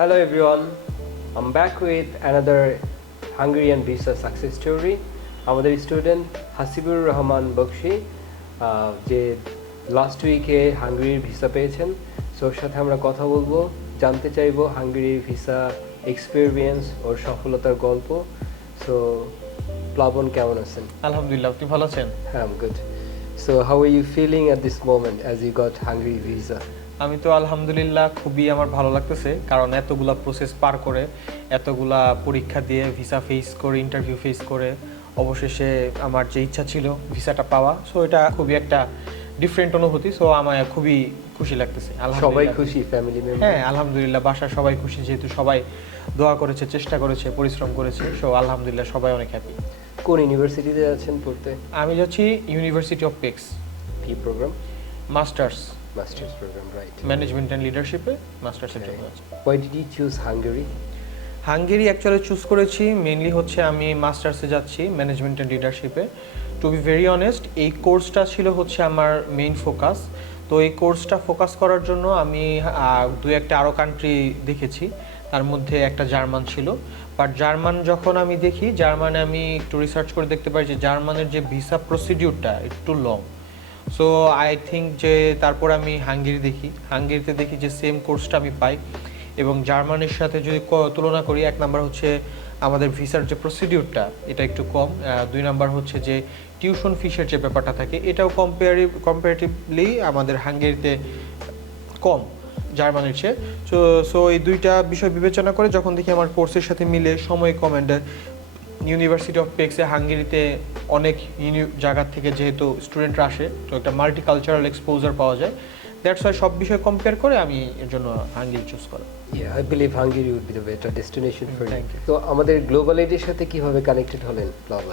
Hello everyone, I'm back with another Hungarian visa success story. আমাদের student Hasibur Rahman Bakshi যে last উইকে হাঙ্গেরির visa পেয়েছেন, so ওর সাথে আমরা কথা বলবো, জানতে চাইবো হাঙ্গেরির ভিসা এক্সপেরিয়েন্স, ওর সফলতার গল্প। সো প্লাবন, কেমন আছেন? আলহামদুলিল্লাহ, আপনি ভালো আছেন? হ্যাঁ, I am good. So how are you feeling at this moment as you got Hungary visa? আমি তো আলহামদুলিল্লাহ খুবই আমার ভালো লাগতেছে, কারণ এতগুলা প্রসেস পার করে, এতগুলা পরীক্ষা দিয়ে, ভিসা ফেস করে, ইন্টারভিউ ফেস করে অবশেষে আমার যে ইচ্ছা ছিল ভিসাটা পাওয়া, সো এটা খুবই একটা ডিফারেন্ট অনুভূতি। সো আমার খুবই খুশি লাগতেছে। সবাই খুশি? Family member? হ্যাঁ, আলহামদুলিল্লাহ বাসার সবাই খুশি, যেহেতু সবাই দোয়া করেছে, চেষ্টা করেছে, পরিশ্রম করেছে। সো আলহামদুলিল্লাহ সবাই অনেক হ্যাপি। কোন ইউনিভার্সিটিতে আছেন পড়তে? আমি যাচ্ছি ইউনিভার্সিটি অফ পেক্স। কি program? Masters program, right? Management and লিডারশিপে মাস্টার্সের জন্য আছে। Why did you choose Hungary? Hungary actually choose করেছি মেইনলি হচ্ছে আমি মাস্টার্সে যাচ্ছি ম্যানেজমেন্ট অ্যান্ড লিডারশিপে। টু বি ভেরি অনেস্ট, এই কোর্সটা ছিল হচ্ছে আমার মেইন ফোকাস। তো এই কোর্সটা ফোকাস করার জন্য আমি দু একটা আরও কান্ট্রি দেখেছি, তার মধ্যে একটা জার্মান ছিল। বাট জার্মান যখন আমি দেখি, জার্মানে আমি একটু রিসার্চ করে দেখতে পাই যে জার্মানের যে ভিসা প্রসিডিউরটা একটু লং। সো আই থিঙ্ক যে তারপর আমি হাঙ্গেরিতে দেখি যে সেম কোর্সটা আমি পাই, এবং জার্মানির সাথে যদি তুলনা করি, এক নাম্বার হচ্ছে আমাদের ভিসার যে প্রসিডিউরটা এটা একটু কম, দুই নাম্বার হচ্ছে যে টিউশন ফিসের যে ব্যাপারটা থাকে এটাও কম্পারেটিভলি আমাদের হাঙ্গেরিতে কম জার্মানির চেয়ে। সো এই দুইটা বিষয় বিবেচনা করে যখন দেখি আমার কোর্সের সাথে মিলে, সময় কম, অ্যান্ড ইউনিভার্সিটি অফ পেক্সে হাঙ্গেরিতে অনেক জায়গার থেকে যেহেতু স্টুডেন্টরা আসে, তো একটা মাল্টিকালচারাল এক্সপোজার পাওয়া যায়। দ্যাটস ওয়াই সব বিষয় কম্পেয়ার করে আমি এর জন্য হাঙ্গেরি চুজ করা। Yeah, I believe Hungary would be the better destination for you. Thank you. তো আমাদের গ্লোবাল এডের সাথে কিভাবে কানেক্টেড হলেন প্লাবন?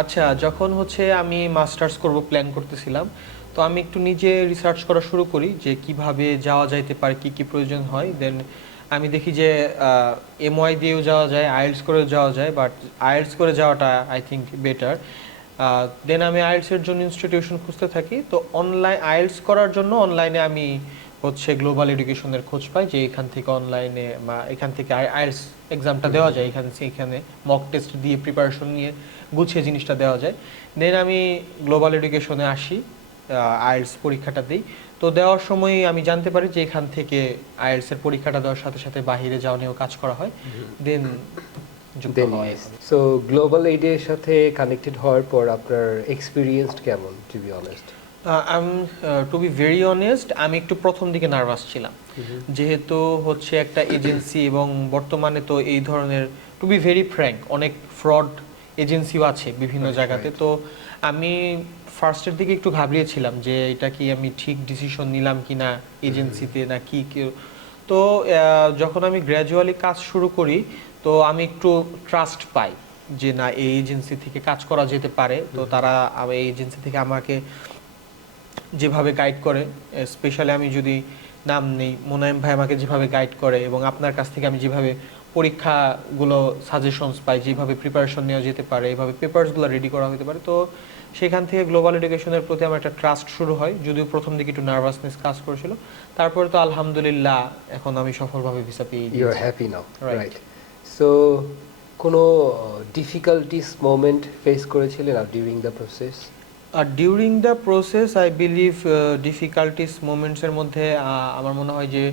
আচ্ছা, যখন হচ্ছে আমি মাস্টার্স করব প্ল্যান করতেছিলাম, তো আমি একটু নিজে রিসার্চ করা শুরু করি যে কিভাবে যাওয়া যাইতে পারে, কি কি প্রয়োজন হয়। দেন আমি দেখি যে এমওয়াই দিয়েও যাওয়া যায়, আইএলটিএস করেও যাওয়া যায়, বাট আইএলটিএস করে যাওয়াটা আই থিঙ্ক বেটার। দেন আমি আইএলটিএসের জন্য ইনস্টিটিউশন খুঁজতে থাকি। তো আইএলটিএস করার জন্য অনলাইনে আমি হচ্ছে গ্লোবাল এডুকেশনের খোঁজ পাই, যে এখান থেকে অনলাইনে বা এখান থেকে আইএলটিএস এক্সামটা দেওয়া যায়, এখানে মক টেস্ট দিয়ে প্রিপারেশন নিয়ে গুছিয়ে জিনিসটা দেওয়া যায়। দেন আমি গ্লোবাল এডুকেশনে আসি, আইএলটিএস পরীক্ষাটা দিই। তো দেওয়ার সময় আমি জানতে পারি যে এখান থেকে আইএলটিএস এর পরীক্ষাটা দেওয়ার সাথে সাথে বাইরে যাওয়া নিয়েও কাজ করা হয়। দেন সো গ্লোবাল এডের সাথে কানেক্টেড হওয়ার পর আপনার এক্সপিরিয়েন্স কেমন, to be honest? To be very honest, আমি একটু প্রথম দিকে নার্ভাস ছিলাম, যেহেতু হচ্ছে একটা এজেন্সি, এবং বর্তমানে তো এই ধরনের, টু বি ভেরি ফ্র্যাঙ্ক, অনেক ফ্রড এজেন্সিও আছে বিভিন্ন জায়গাতে। তো আমি ফার্স্টের দিকে একটু ঘাবড়িয়েছিলাম যে এটা কি আমি ঠিক ডিসিশন নিলাম কি না এজেন্সিতে, না কি কেউ। তো যখন আমি গ্র্যাজুয়ালি কাজ শুরু করি, তো আমি একটু ট্রাস্ট পাই যে না, এই এজেন্সি থেকে কাজ করা যেতে পারে। তো তারা এই এজেন্সি থেকে আমাকে যেভাবে গাইড করে, স্পেশালি আমি যদি নাম নেই, মোনায়েম ভাই আমাকে যেভাবে গাইড করে, এবং আপনার কাছ থেকে আমি যেভাবে পরীক্ষাগুলো সাজেশনস পাই, যেভাবে প্রিপারেশন নেওয়া যেতে পারে, এইভাবে পেপারসগুলো রেডি করা হতে পারে, তো সেখান থেকে গ্লোবাল এডুকেশনের প্রতি আমার একটা ট্রাস্ট শুরু হয়। যদিও প্রথম দিকে একটু নার্ভাসনেস কাজ করেছিল, তারপরে তো আলহামদুলিল্লাহ এখন আমি সফলভাবে ভিসা পেয়ে গেছি। You are happy now, Right. Right? So কোনো ডিফিকাল্টিস মোমেন্ট ফেস করেছিলেন during the process? During the process I believe difficulties মোমেন্টসের মধ্যে আমার মনে হয় যে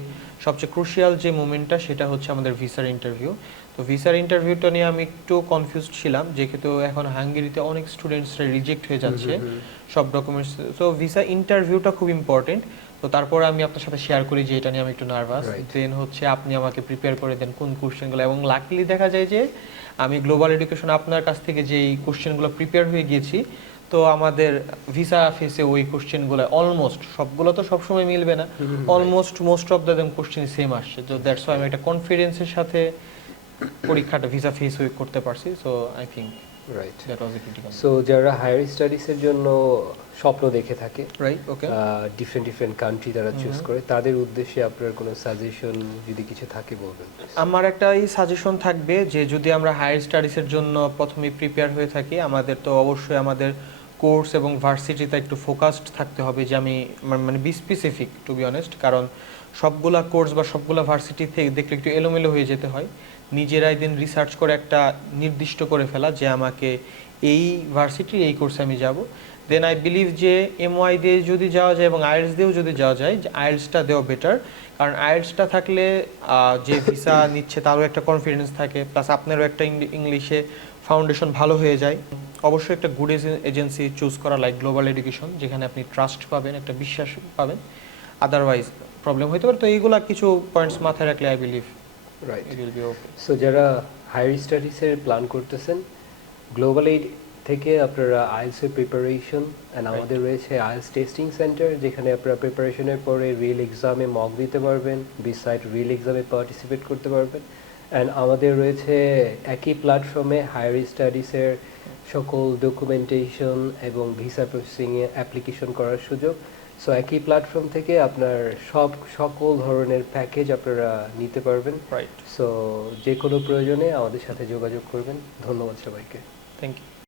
সবচেয়ে ক্রুশিয়াল যে মোমেন্টটা, সেটা হচ্ছে আমাদের ভিসার ইন্টারভিউ। তো ভিসার ইন্টারভিউটা নিয়ে আমি একটু কনফিউজড ছিলাম, যেহেতু এখন হাঙ্গেরিতে অনেক স্টুডেন্টসরা রিজেক্ট হয়ে যাচ্ছে সব ডকুমেন্টস। তো ভিসা ইন্টারভিউটা খুব ইম্পর্টেন্ট। তো তারপরে আমি আপনার সাথে শেয়ার করি যে এটা নিয়ে আমি একটু নার্ভাস। দেন হচ্ছে আপনি আমাকে প্রিপেয়ার করে দেন কোন কোশ্চেনগুলো, এবং লাকিলি দেখা যায় যে আমি গ্লোবাল এডুকেশন আপনার কাছ থেকে যেই কোশ্চেনগুলো প্রিপেয়ার হয়ে গিয়েছি, তো আমাদের ভিসা ফেসে ওই কোশ্চেনগুলো অলমোস্ট সবগুলো তো সবসময় মিলবে না, almost most of the question same আসছে। তো দ্যাটস ওয়াই আমি একটা কনফিডেন্সের সাথে পরীক্ষাটা ভিসা ফেস করতে পারছি। So I think right, that was a critical. So যারা হায়ার স্টাডিজের জন্য স্বপ্ন দেখে থাকে, রাইট, ওকে, ডিফারেন্ট কান্ট্রি তারা চুজ করে, তাদের উদ্দেশ্যে আপনার কোনো সাজেশন যদি কিছু থাকে বলবেন? আমার একটা এই সাজেশন থাকবে যে যদি আমরা হায়ার স্টাডিজের জন্য প্রথমেই প্রিপেয়ার হয়ে থাকি, আমাদের তো অবশ্যই আমাদের কোর্স এবং ভার্সিটিতে একটু ফোকাসড থাকতে হবে, যে আমি মানে be specific, to be honest. কারণ সবগুলা কোর্স বা সবগুলা ভার্সিটি থেকে দেখলে একটু এলোমেলো হয়ে যেতে হয়। নিজেরাই দিন রিসার্চ করে একটা নির্দিষ্ট করে ফেলা যে আমাকে এই ভার্সিটির এই কোর্সে আমি যাব। দেন আই বিলিভ যে এমওয়াই দিয়ে যদি যাওয়া যায় এবং আইএলটিএস দিয়েও যদি যাওয়া যায়, যে আইএলটিএসটা দেওয়া বেটার। কারণ আইএলটিএসটা থাকলে যে ভিসা নিচ্ছে তারও একটা কনফিডেন্স থাকে, প্লাস আপনারও একটা ইংলিশে ফাউন্ডেশন ভালো হয়ে যায়। অবশ্যই একটা গুড এজেন্সি চুজ করা, লাইক গ্লোবাল এডুকেশন, যেখানে আপনি ট্রাস্ট পাবেন, একটা বিশ্বাস পাবেন। আদারওয়াইজ প্রবলেম হতে পারে। তো এইগুলা কিছু পয়েন্টস মাথায় রাখলে I believe right. It will be okay. So যারা হায়ার স্টাডিজের প্ল্যান করতেছেন, গ্লোবাল এইড থেকে আপনারা আইএলটিএস এর প্রিপারেশন, অ্যান্ড আমাদের রয়েছে আইএলটিএস টেস্টিং সেন্টার, যেখানে আপনারা প্রিপারেশনের পরে রিয়েল এক্সামে মক দিতে পারবেন, বিসাইড রিয়েল এক্সামে পার্টিসিপেট করতে পারবেন। অ্যান্ড আমাদের রয়েছে একই প্ল্যাটফর্মে হায়ার স্টাডিজের সকল ডকুমেন্টেশন এবং ভিসা প্রসেসিংয়ে অ্যাপ্লিকেশন করার সুযোগ। সো একই প্ল্যাটফর্ম থেকে আপনার সকল ধরনের প্যাকেজ আপনারা নিতে পারবেন। রাইট, সো যে কোনো প্রয়োজনে আমাদের সাথে যোগাযোগ করবেন। ধন্যবাদ সবাইকে। Thank you.